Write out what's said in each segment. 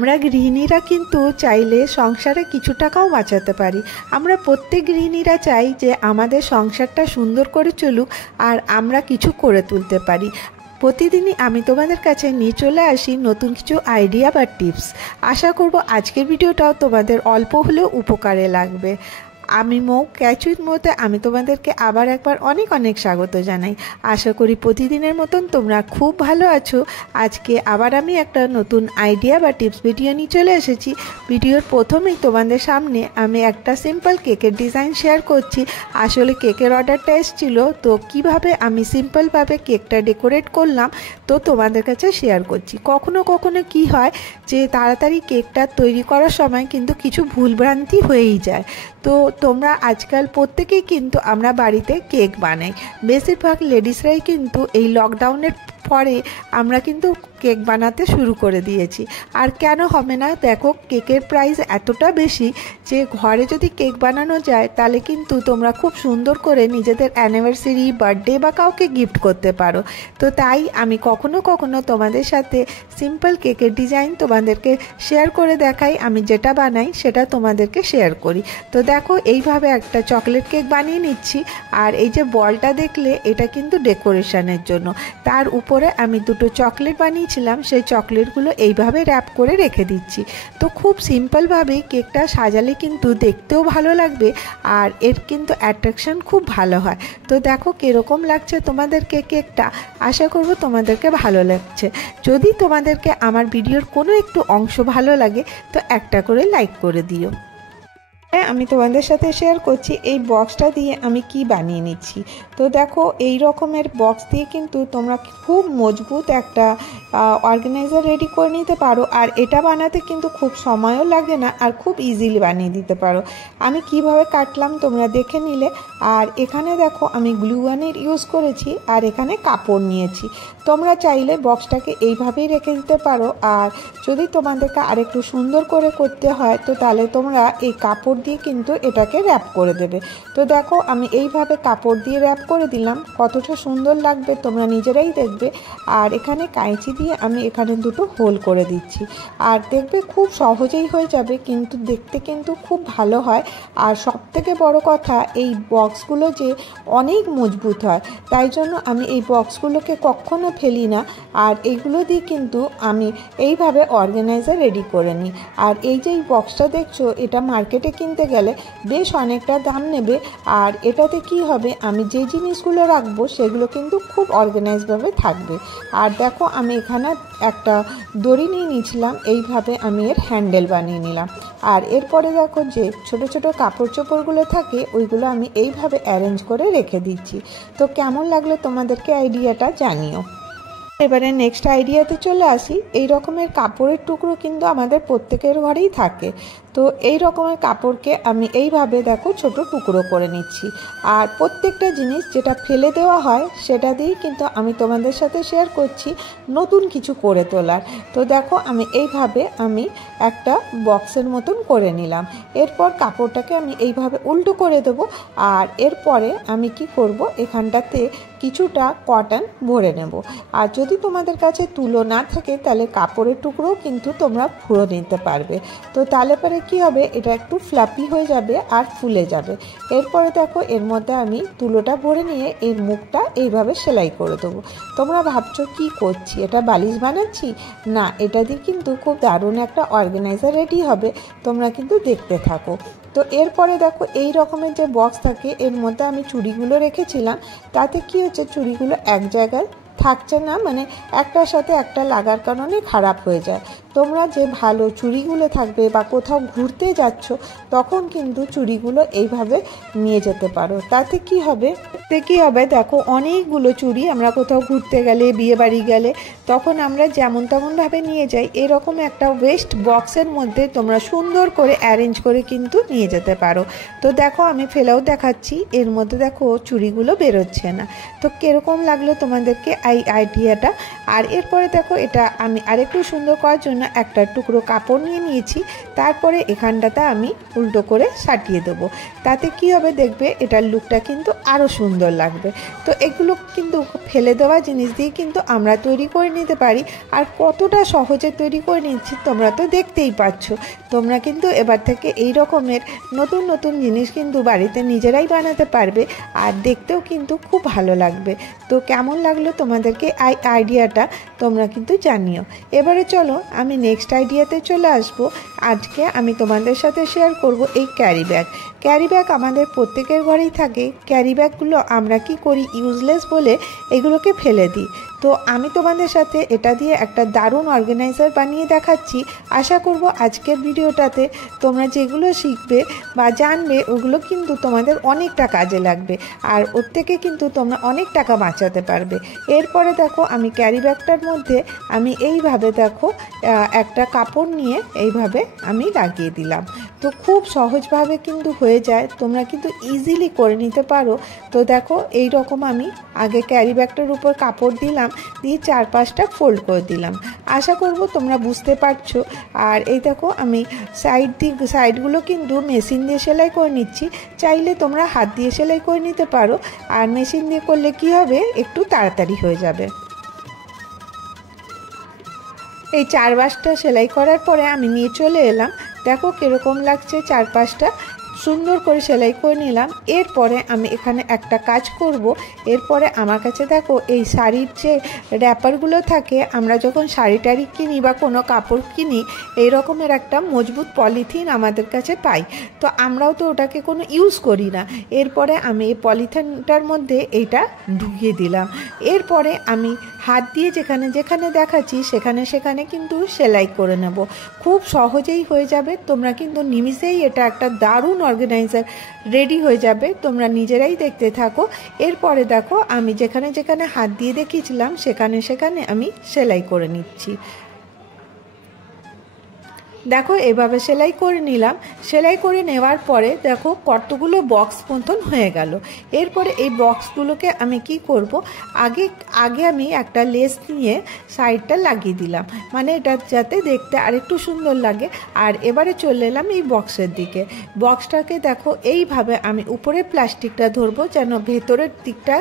আমরা গৃহিণীরা কিন্তু চাইলে সংসারে কিছু টাকাও বাঁচাতে পারি। আমরা প্রত্যেক গৃহিণীরা চাই যে আমাদের সংসারটা সুন্দর করে চলুক আর আমরা কিছু করে তুলতে পারি। প্রতিদিনই আমি তোমাদের কাছে নিয়ে চলে আসি নতুন কিছু আইডিয়া বা টিপস। আশা করব আজকের ভিডিওটাও তোমাদের অল্প হলেও উপকারে লাগবে। আমি মৌ ক্যাচুইথ মৌতে আমি তোমাদেরকে আবার একবার অনেক অনেক স্বাগত জানাই। আশা করি প্রতিদিনের মতন তোমরা খুব ভালো আছো। আজকে আবার আমি একটা নতুন আইডিয়া বা টিপস ভিডিও নিয়ে চলে এসেছি। ভিডিওর প্রথমেই তোমাদের সামনে আমি একটা সিম্পল কেকের ডিজাইন শেয়ার করছি। আসলে কেকের অর্ডারটা এসেছিল, তো কিভাবে আমি সিম্পলভাবে কেকটা ডেকোরেট করলাম তো তোমাদের কাছে শেয়ার করছি। কখনো কখনো কি হয় যে তাড়াতাড়ি কেকটা তৈরি করার সময় কিন্তু কিছু ভুলভ্রান্তি হয়েই যায়। তো তোমরা আজকাল প্রত্যেকেই কিন্তু আমরা বাড়িতে কেক বানাই। বেশিরভাগ লেডিসরাই কিন্তু এই লকডাউনের পরে আমরা কিন্তু কেক বানাতে শুরু করে দিয়েছি। আর কেন হবে না, দেখো কেকের প্রাইস এতটা বেশি যে ঘরে যদি কেক বানানো যায় তাহলে কিন্তু তোমরা খুব সুন্দর করে নিজেদের অ্যানিভার্সারি, বার্থডে বা কাউকে গিফট করতে পারো। তো তাই আমি কখনো কখনো তোমাদের সাথে সিম্পল কেকের ডিজাইন তোমাদেরকে শেয়ার করে দেখাই। আমি যেটা বানাই সেটা তোমাদেরকে শেয়ার করি। তো দেখো এইভাবে একটা চকলেট কেক বানিয়ে নিচ্ছি। আর এই যে বলটা দেখলে এটা কিন্তু ডেকোরেশনের জন্য। তার উপরে আমি দুটো চকলেট বানিয়েছিলাম, সেই চকলেটগুলো এইভাবে র্যাপ করে রেখে দিচ্ছি। তো খুব সিম্পলভাবেই কেকটা সাজালে কিন্তু দেখতেও ভালো লাগবে আর এর কিন্তু অ্যাট্রাকশন খুব ভালো হয়। তো দেখো কীরকম লাগছে তোমাদেরকে কেকটা। আশা করব তোমাদেরকে ভালো লাগছে। যদি তোমাদেরকে আমার ভিডিওর কোনো একটু অংশ ভালো লাগে তো একটা করে লাইক করে দিও। আমি তোমাদের সাথে শেয়ার করছি এই বক্সটা দিয়ে আমি কি বানিয়ে নিচ্ছি। তো দেখো এই রকমের বক্স দিয়ে কিন্তু তোমরা খুব মজবুত একটা অর্গানাইজার রেডি করে নিতে পারো। আর এটা বানাতে কিন্তু খুব সময়ও লাগে না আর খুব ইজিলি বানিয়ে দিতে পারো। আমি কিভাবে কাটলাম তোমরা দেখে নিলে। আর এখানে দেখো আমি গ্লু গানের ইউজ করেছি আর এখানে কাপড় নিয়েছি। তোমরা চাইলে বক্সটাকে এইভাবেই রেখে দিতে পারো। আর যদি তোমাদেরকে আরেকটু সুন্দর করে করতে হয় তো তাহলে তোমরা এই কাপড় দিয়ে কিন্তু এটাকে র্যাপ করে দেবে। তো দেখো আমি এইভাবে কাপড় দিয়ে র্যাপ করে দিলাম, কতটা সুন্দর লাগবে তোমরা নিজেরাই দেখবে। আর এখানে কাঁচি দিয়ে আমি এখানে দুটো হোল করে দিচ্ছি। আর দেখবে খুব সহজেই হয়ে যাবে, কিন্তু দেখতে কিন্তু খুব ভালো হয়। আর সবথেকে বড় কথা এই বক্সগুলো যে অনেক মজবুত হয়, তাই জন্য আমি এই বক্সগুলোকে কখনো ফেলি না। আর এইগুলো দিয়ে কিন্তু আমি এইভাবে অর্গানাইজার রেডি করে নিই। আর এই যে এই বক্সটা দেখছো এটা মার্কেটে কিনতে গেলে বেশ অনেকটা দাম নেবে। আর এটাতে কি হবে, আমি যে জিনিসগুলো রাখবো সেগুলো কিন্তু খুব অর্গানাইজভাবে থাকবে। আর দেখো আমি এখানে একটা দড়ি নিয়ে নিয়েছিলাম, এইভাবে আমি এর হ্যান্ডেল বানিয়ে নিলাম। আর এরপরে দেখো যে ছোট ছোট কাপড় চোপড়গুলো থাকে ওইগুলো আমি এইভাবে অ্যারেঞ্জ করে রেখে দিচ্ছি। তো কেমন লাগলো তোমাদেরকে আইডিয়াটা জানিও। এবারে নেক্সট আইডিয়াতে চলে আসি। এই রকমের কাপড়ের টুকরো কিন্তু আমাদের প্রত্যেকের ঘরেই থাকে। তো এই রকমের কাপড়কে আমি এইভাবে দেখো ছোট টুকরো করে নিচ্ছি। আর প্রত্যেকটা জিনিস যেটা ফেলে দেওয়া হয় সেটা দিয়েই কিন্তু আমি তোমাদের সাথে শেয়ার করছি নতুন কিছু করে তোলার। তো দেখো আমি এইভাবে আমি একটা বক্সের মতন করে নিলাম। এরপর কাপড়টাকে আমি এইভাবে উল্টো করে দেবো। আর এরপরে আমি কি করব, এখানটাতে কিছুটা কটন ভরে নেব। আর যদি তোমাদের কাছে তুলো না থাকে তাহলে কাপড়ের টুকরোও কিন্তু তোমরা ভরে নিতে পারবে। তো তাহলে পরে কি হবে, এটা একটু ফ্লাপি হয়ে যাবে আর ফুলে যাবে। এরপরে দেখো এর মধ্যে আমি তুলোটা ভরে নিয়ে এর মুখটা এইভাবে সেলাই করে দেবো। তোমরা ভাবছো কি করছি, এটা বালিশ বানাচ্ছি? না, এটা দিয়ে কিন্তু খুব দারুণ একটা অর্গানাইজার রেডি হবে। তোমরা কিন্তু দেখতে থাকো। তো এরপরে দেখো এই রকমের যে বক্স থাকে এর মধ্যে আমি চুড়িগুলো রেখেছিলাম। তাতে কি হচ্ছে, চুড়িগুলো এক জায়গায় থাকছে না, মানে একটার সাথে একটা লাগার কারণে খারাপ হয়ে যায়। তোমরা যে ভালো চুড়িগুলো থাকবে বা কোথাও ঘুরতে যাচ্ছ তখন কিন্তু চুড়িগুলো এইভাবে নিয়ে যেতে পারো। তাতে কি হবে দেখো অনেকগুলো চুড়ি আমরা কোথাও ঘুরতে গেলে, বিয়ে বাড়ি গেলে তখন আমরা যেমন তেমনভাবে নিয়ে যাই। এরকম একটা ওয়েস্ট বক্সের মধ্যে তোমরা সুন্দর করে অ্যারেঞ্জ করে কিন্তু নিয়ে যেতে পারো। তো দেখো আমি ফেলেও দেখাচ্ছি, এর মধ্যে দেখো চুড়িগুলো বেরোচ্ছে না। তো কীরকম লাগলো তোমাদেরকে এই আইডিয়াটা। আর এরপরে দেখো এটা আমি আরেকটু সুন্দর করার জন্য জন্য একটা টুকরো কাপড় নিয়ে নিয়েছি। তারপরে এখানটাতে আমি উল্টো করে সাটিয়ে দেবো। তাতে কি হবে দেখবে এটার লুকটা কিন্তু আরও সুন্দর লাগবে। তো এগুলো কিন্তু ফেলে দেওয়া জিনিস দিয়ে কিন্তু আমরা তৈরি করে নিতে পারি। আর কতটা সহজে তৈরি করে নিচ্ছি তোমরা তো দেখতেই পাচ্ছ। তোমরা কিন্তু এবার থেকে এই রকমের নতুন নতুন জিনিস কিন্তু বাড়িতে নিজেরাই বানাতে পারবে, আর দেখতেও কিন্তু খুব ভালো লাগবে। তো কেমন লাগলো তোমাদেরকে এই আইডিয়াটা তোমরা কিন্তু জানিও। এবারে চলো আমি নেক্সট আইডিয়াতে চলে আসবো। আজকে আমি তোমাদের সাথে শেয়ার করব এই ক্যারি ব্যাগ। ক্যারি ব্যাগ আমাদের প্রত্যেকের ঘরেই থাকে। ক্যারি ব্যাগগুলো আমরা কি করি, ইউজলেস বলে এগুলোকে ফেলে দিই। তো আমি তোমাদের সাথে এটা দিয়ে একটা দারুণ অর্গানাইজার বানিয়ে দেখাচ্ছি। আশা করব আজকের ভিডিওটাতে তোমরা যেগুলো শিখবে বা জানবে ওগুলো কিন্তু তোমাদের অনেকটা কাজে লাগবে, আর ওর থেকে কিন্তু তোমরা অনেক টাকা বাঁচাতে পারবে। এরপরে দেখো আমি ক্যারি ব্যাগটার মধ্যে আমি এইভাবে দেখো একটা কাপড় নিয়ে এইভাবে আমি লাগিয়ে দিলাম। তো খুব সহজভাবে কিন্তু হয়ে যায়, তোমরা কিন্তু ইজিলি করে নিতে পারো। তো দেখো এই রকম আমি আগে ক্যারি ব্যাগটার উপর কাপড় দিলাম, দিয়ে 4-5টা ফোল্ড করে দিলাম। আশা করব তোমরা বুঝতে পারছো। আর এই দেখো আমি সাইডগুলো কিন্তু মেশিন দিয়ে সেলাই করে নিচ্ছি। চাইলে তোমরা হাত দিয়ে সেলাই করে নিতে পারো, আর মেশিন দিয়ে করলে কি হবে একটু তাড়াতাড়ি হয়ে যাবে। এই 4-5টা সেলাই করার পরে আমি নিয়ে চলে এলাম। দেখো কীরকম লাগছে, 4-5টা সুন্দর করে সেলাই করে নিলাম। এরপরে আমি এখানে একটা কাজ করব। এরপরে আমার কাছে দেখো এই শাড়ির যে র্যাপারগুলো থাকে, আমরা যখন শাড়ি টাড়ি কিনি বা কোনো কাপড় কিনি এই রকমের একটা মজবুত পলিথিন আমাদের কাছে পাই। তো আমরাও তো ওটাকে কোনো ইউজ করি না। এরপরে আমি এই পলিথিনটার মধ্যে এইটা ঢুকিয়ে দিলাম। এরপরে আমি হাত দিয়ে যেখানে যেখানে দেখাচ্ছি সেখানে সেখানে কিন্তু সেলাই করে নেব। খুব সহজেই হয়ে যাবে। তোমরা কিন্তু নিমিষেই এটা একটা দারুণ অর্গানাইজার রেডি হয়ে যাবে। তোমরা নিজেরাই দেখতে থাকো। এরপরে দেখো আমি যেখানে যেখানে হাত দিয়ে দেখিয়েছিলাম সেখানে সেখানে আমি সেলাই করে নিচ্ছি। দেখো এভাবে সেলাই করে নিলাম। সেলাই করে নেওয়ার পরে দেখো কতগুলো বক্স মতন হয়ে গেল। এরপরে এই বক্সগুলোকে আমি কি করব, আগে আমি একটা লেস নিয়ে সাইডটা লাগিয়ে দিলাম, মানে এটা যাতে দেখতে আরেকটু সুন্দর লাগে। আর এবারে চলে এলাম এই বক্সের দিকে। বক্সটাকে দেখো এইভাবে আমি উপরে প্লাস্টিকটা ধরবো যেন ভেতরের দিকটা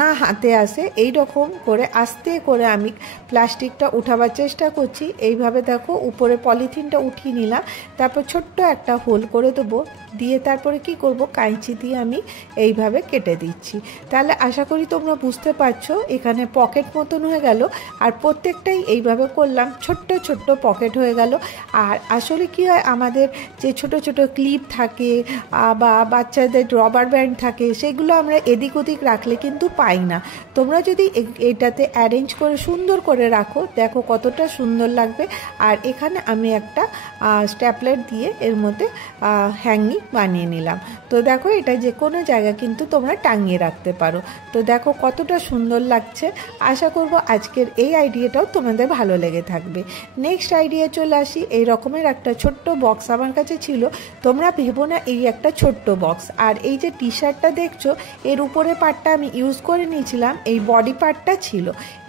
না হাতে আসে। এই রকম করে আস্তে করে আমি প্লাস্টিকটা উঠাবার চেষ্টা করছি। এইভাবে দেখো উপরে পলিথিনটা উঠিয়ে নিলাম। তারপর ছোট্ট একটা হোল করে দেবো, দিয়ে তারপরে কি করব, কাঁচি দিয়ে আমি এইভাবে কেটে দিচ্ছি। তাহলে আশা করি তোমরা বুঝতে পারছো এখানে পকেট মতন হয়ে গেল। আর প্রত্যেকটাই এইভাবে করলাম, ছোট্ট ছোট্ট পকেট হয়ে গেল। আর আসলে কি হয়, আমাদের যে ছোট ছোট ক্লিপ থাকে বা বাচ্চাদের রবার ব্যান্ড থাকে, সেগুলো আমরা এদিক ওদিক রাখলে কিন্তু পাই না। তোমরা যদি এটাতে অ্যারেঞ্জ করে সুন্দর করে রাখো, দেখো কতটা সুন্দর লাগবে। আর এখানে আমি একটা স্ট্যাপলার দিয়ে এর মধ্যে হ্যাঙ্গিং বানিয়ে নিলাম। তো দেখো এটা যে কোনো জায়গায় কিন্তু তোমরা টাঙিয়ে রাখতে পারো। তো দেখো কতটা সুন্দর লাগছে। আশা করব আজকের এই আইডিয়াটাও তোমাদের ভালো লেগে থাকবে। নেক্সট আইডিয়া চলে আসি। এই রকমের একটা ছোট্ট বক্স আমার কাছে ছিল। তোমরা ভেবো না এই একটা ছোট্ট বক্স। আর এই যে টি শার্টটা দেখছো, এর উপরে পার্টটা আমি ইউজ করে নিয়েছিলাম, এই বডি পার্টটা ছিল।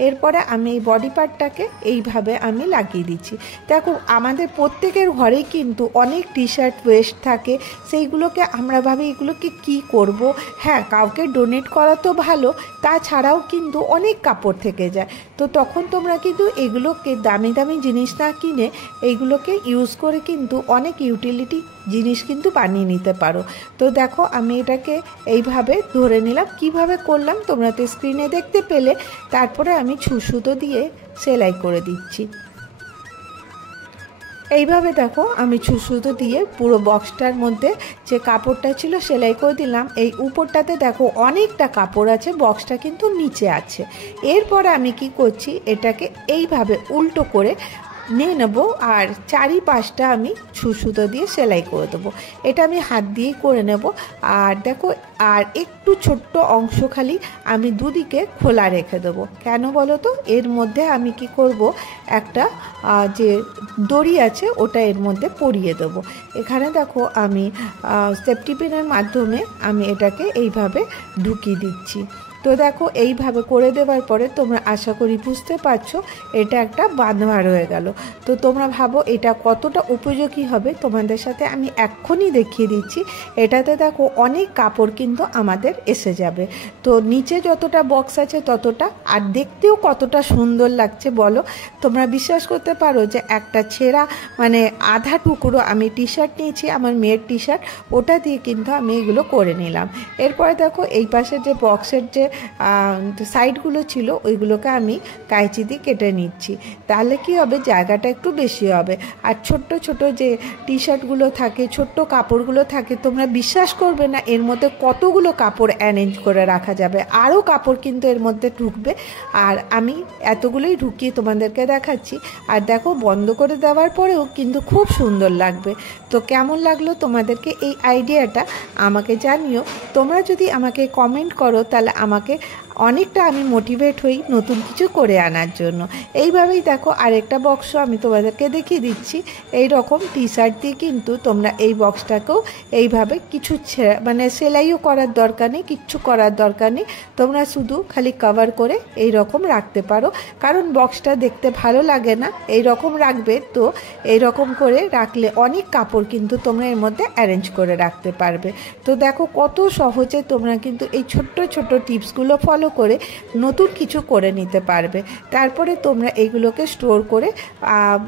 এরপরে আমি এই বডি পার্টটাকে এইভাবে আমি লাগিয়ে দিচ্ছি। দেখো আমাদের প্রত্যেকের ঘরেই কিন্তু অনেক টি শার্ট ওয়েস্ট থাকে, সেইগুলোকে আমরা ভাবি এগুলোকে কি করব। হ্যাঁ, কাউকে ডোনেট করা তো ভালো, তাছাড়াও কিন্তু অনেক কাপড় থেকে যায়। তো তখন তোমরা কিন্তু এগুলোকে দামি দামি জিনিস না কিনে এইগুলোকে ইউজ করে কিন্তু অনেক ইউটিলিটি জিনিস কিন্তু বানিয়ে নিতে পারো। তো দেখো আমি এটাকে এইভাবে ধরে নিলাম। কিভাবে করলাম তোমরা তো স্ক্রিনে দেখতে পেলে। তারপরে আমি সুতো দিয়ে সেলাই করে দিচ্ছি। এইভাবে দেখো আমি সুতো দিয়ে পুরো বক্সটার মধ্যে যে কাপড়টা ছিল সেলাই করে দিলাম। এই উপরটাতে দেখো অনেকটা কাপড় আছে, বক্সটা কিন্তু নিচে আছে। এরপরে আমি কি করছি, এটাকে এইভাবে উল্টো করে নিয়ে নেবো আর চারিপাশটা আমি সুতো দিয়ে সেলাই করে দেবো। এটা আমি হাত দিয়েই করে নেব। আর দেখো আর একটু ছোট্ট অংশ খালি আমি দুদিকে খোলা রেখে দেবো। কেন বলো তো, এর মধ্যে আমি কি করব, একটা যে দড়ি আছে ওটা এর মধ্যে পরিয়ে দেবো। এখানে দেখো আমি সেফটি পিনের মাধ্যমে আমি এটাকে এইভাবে ঢুকিয়ে দিচ্ছি। তো দেখো এইভাবে করে দেওয়ার পরে তোমরা আশা করি বুঝতে পারছো এটা একটা বাঁধবার হয়ে গেল। তো তোমরা ভাবো এটা কতটা উপযোগী হবে, তোমাদের সাথে আমি এক্ষুনি দেখিয়ে দিচ্ছি। এটাতে দেখো অনেক কাপড় কিন্তু আমাদের এসে যাবে। তো নিচে যতটা বক্স আছে ততটা, আর দেখতেও কতটা সুন্দর লাগছে বলো। তোমরা বিশ্বাস করতে পারো যে একটা ছেঁড়া মানে আধা টুকরো আমি টি শার্ট নিয়েছি, আমার মেয়ের টি শার্ট, ওটা দিয়ে কিন্তু আমি এগুলো করে নিলাম। এরপরে দেখো এই পাশের যে বক্সের যে সাইডগুলো ছিল ওইগুলোকে আমি কাঁচি দিয়ে কেটে নিচ্ছি। তাহলে কি হবে, জায়গাটা একটু বেশি হবে। আর ছোট্ট ছোট যে টি শার্টগুলো থাকে, ছোট্ট কাপড়গুলো থাকে, তোমরা বিশ্বাস করবে না এর মধ্যে কতগুলো কাপড় অ্যারেঞ্জ করে রাখা যাবে। আরও কাপড় কিন্তু এর মধ্যে ঢুকবে, আর আমি এতগুলোই ঢুকিয়ে তোমাদেরকে দেখাচ্ছি। আর দেখো বন্ধ করে দেওয়ার পরেও কিন্তু খুব সুন্দর লাগবে। তো কেমন লাগলো তোমাদেরকে এই আইডিয়াটা আমাকে জানিও। তোমরা যদি আমাকে কমেন্ট করো তাহলে আমাকে অনেকটা আমি মোটিভেট হই নতুন কিছু করে আনার জন্য। এইভাবেই দেখো আরেকটা বক্সও আমি তোমাদেরকে দেখিয়ে দিচ্ছি। এই রকম টি শার্ট দিয়ে কিন্তু তোমরা এই বক্সটাকেও এইভাবে কিছু মানে সেলাইও করার দরকার নেই, কিচ্ছু করার দরকার নেই। তোমরা শুধু খালি কভার করে এই রকম রাখতে পারো, কারণ বক্সটা দেখতে ভালো লাগে না, এই রকম রাখবে। তো এই রকম করে রাখলে অনেক কাপড় কিন্তু তোমরা এর মধ্যে অ্যারেঞ্জ করে রাখতে পারবে। তো দেখো কত সহজে তোমরা কিন্তু এই ছোট্ট ছোট্ট টিপসগুলো ফলো করে নতুন কিছু করে নিতে পারবে। তারপরে তোমরা এইগুলোকে স্টোর করে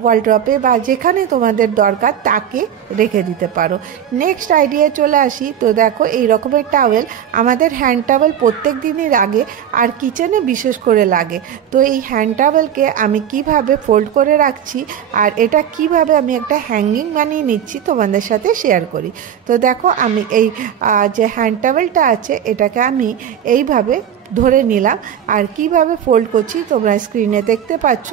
ওয়ালড্রপে বা যেখানে তোমাদের দরকার তাকে রেখে দিতে পারো। নেক্সট আইডিয়া চলে আসি। তো দেখো এই রকমের টাওয়েল, আমাদের হ্যান্ড টাওয়েল প্রত্যেক দিনই লাগে, আর কিচেনে বিশেষ করে লাগে। তো এই হ্যান্ড টাওয়েলকে আমি কিভাবে ফোল্ড করে রাখছি আর এটা কিভাবে আমি একটা হ্যাঙ্গিং বানিয়ে নিচ্ছি তোমাদের সাথে শেয়ার করি। তো দেখো আমি এই যে হ্যান্ড টাওয়েলটা আছে এটাকে আমি এইভাবে ধরে নিলাম, আর কিভাবে ফোল্ড করছি তোমরা স্ক্রিনে দেখতে পাচ্ছ।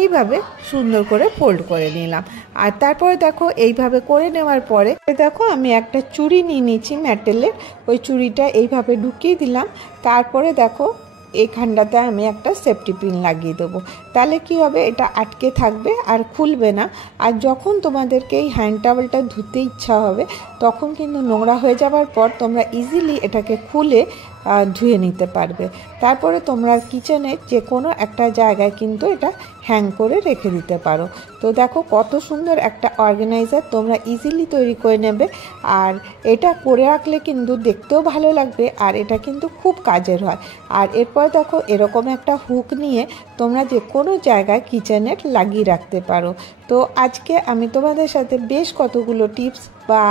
এইভাবে সুন্দর করে ফোল্ড করে নিলাম। আর তারপরে দেখো এইভাবে করে নেওয়ার পরে দেখো আমি একটা চুড়ি নিয়ে নিয়েছি মেটেলের, ওই চুড়িটা এইভাবে ঢুকিয়ে দিলাম। তারপরে দেখো এইখানটাতে আমি একটা সেফটি পিন লাগিয়ে দেবো, তাহলে কি হবে, এটা আটকে থাকবে আর খুলবে না। আর যখন তোমাদেরকে এই হ্যান্ড টাওয়েলটা ধুতে ইচ্ছা হবে তখন কিন্তু নোংরা হয়ে যাওয়ার পর তোমরা ইজিলি এটাকে খুলে ধুয়ে নিতে পারবে। তারপরে তোমরা কিচেনের যে কোনো একটা জায়গায় কিন্তু এটা হ্যাং করে রেখে দিতে পারো। তো দেখো কত সুন্দর একটা অর্গানাইজার তোমরা ইজিলি তৈরি করে নেবে, আর এটা করে রাখলে কিন্তু দেখতেও ভালো লাগবে, আর এটা কিন্তু খুব কাজের হয়। আর এরপর দেখো এরকম একটা হুক নিয়ে তোমরা যে কোনো জায়গায় কিচেনের লাগিয়ে রাখতে পারো। তো আজকে আমি তোমাদের সাথে বেশ কতগুলো টিপস বা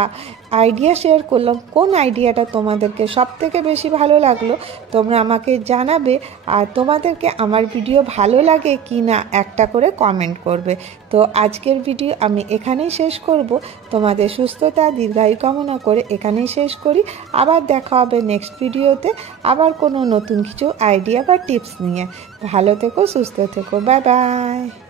আইডিয়া শেয়ার করলাম। কোন আইডিয়াটা তোমাদেরকে সবথেকে বেশি ভালো লাগলো তোমরা আমাকে জানাবে, আর তোমাদেরকে আমার ভিডিও ভালো লাগে কি না একটা করে কমেন্ট করবে। তো আজকের ভিডিও আমি এখানেই শেষ করব। তোমাদের সুস্থতা দীর্ঘায়ু কামনা করে এখানেই শেষ করি। আবার দেখা হবে নেক্সট ভিডিওতে, আবার কোনো নতুন কিছু আইডিয়া বা টিপস নিয়ে। ভালো থেকো, সুস্থ থেকো, বাই বাই।